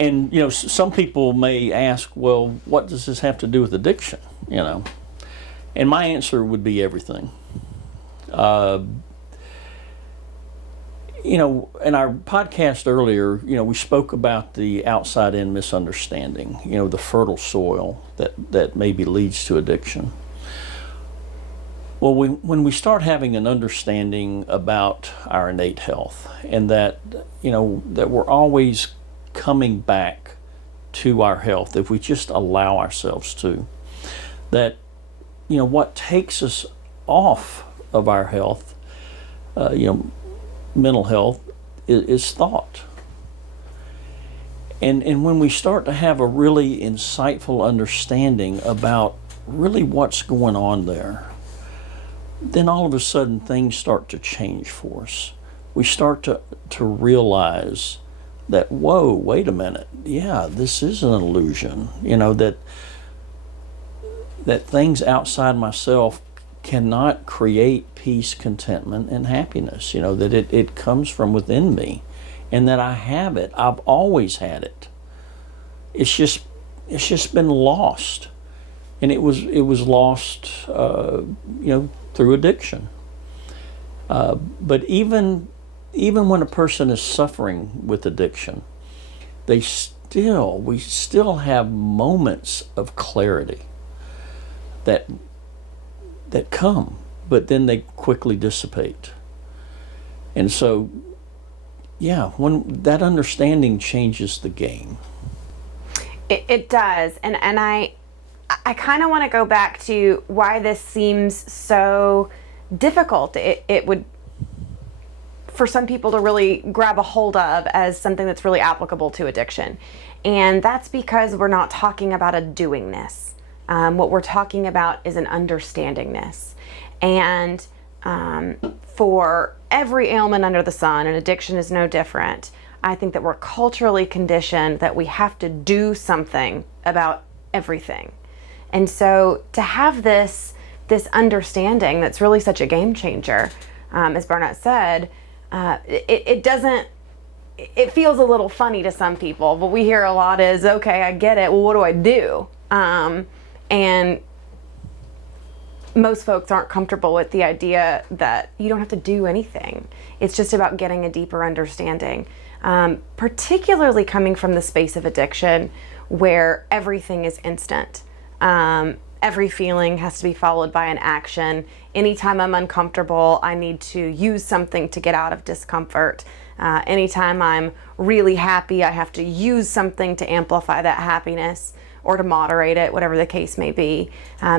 And, some people may ask, well, what does this have to do with addiction? And my answer would be everything. In our podcast earlier, we spoke about the outside-in misunderstanding, the fertile soil that maybe leads to addiction. Well, when we start having an understanding about our innate health, and that we're always coming back to our health if we just allow ourselves to, that what takes us off of our health, mental health, is thought. And when we start to have a really insightful understanding about really what's going on there, then all of a sudden things start to change for us. We start to realize that, whoa, wait a minute, yeah, this is an illusion, that things outside myself cannot create peace, contentment, and happiness, that it comes from within me, and that I have it. I've always had it. It's just been lost. And it was lost, through addiction. But even when a person is suffering with addiction, we still have moments of clarity that come, but then they quickly dissipate. And so, when that understanding changes the game. It does. And I kind of want to go back to why this seems so difficult. It would, for some people, to really grab a hold of as something that's really applicable to addiction. And that's because we're not talking about a doingness. What we're talking about is an understandingness. And for every ailment under the sun, and addiction is no different, I think that we're culturally conditioned that we have to do something about everything. And so to have this understanding that's really such a game changer, as Barnett said, it feels a little funny to some people. What we hear a lot is, okay, I get it, well, what do I do? And most folks aren't comfortable with the idea that you don't have to do anything. It's just about getting a deeper understanding, particularly coming from the space of addiction where everything is instant. Every feeling has to be followed by an action. Anytime I'm uncomfortable, I need to use something to get out of discomfort. Anytime I'm really happy, I have to use something to amplify that happiness or to moderate it, whatever the case may be.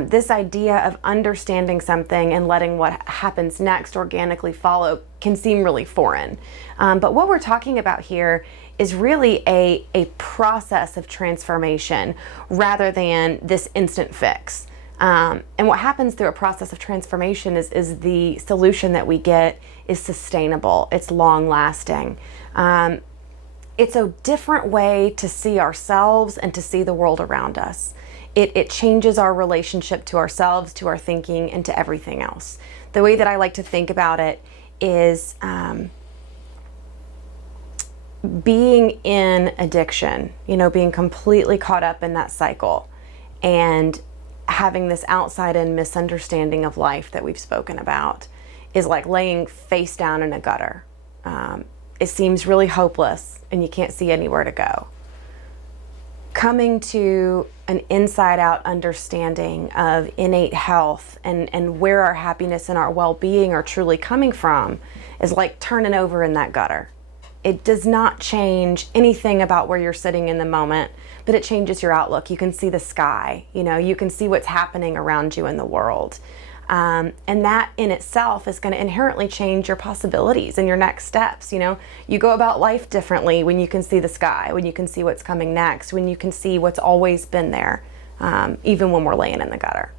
This idea of understanding something and letting what happens next organically follow can seem really foreign. But what we're talking about here is really a process of transformation rather than this instant fix. And what happens through a process of transformation is the solution that we get is sustainable, it's long lasting. It's a different way to see ourselves and to see the world around us. It changes our relationship to ourselves, to our thinking, and to everything else. The way that I like to think about it is being in addiction, being completely caught up in that cycle and having this outside-in misunderstanding of life that we've spoken about is like laying face down in a gutter. It seems really hopeless and you can't see anywhere to go. Coming to an inside-out understanding of innate health and where our happiness and our well-being are truly coming from is like turning over in that gutter. It does not change anything about where you're sitting in the moment, but it changes your outlook. You can see the sky, you can see what's happening around you in the world. And that in itself is going to inherently change your possibilities and your next steps. You go about life differently when you can see the sky, when you can see what's coming next, when you can see what's always been there, even when we're laying in the gutter.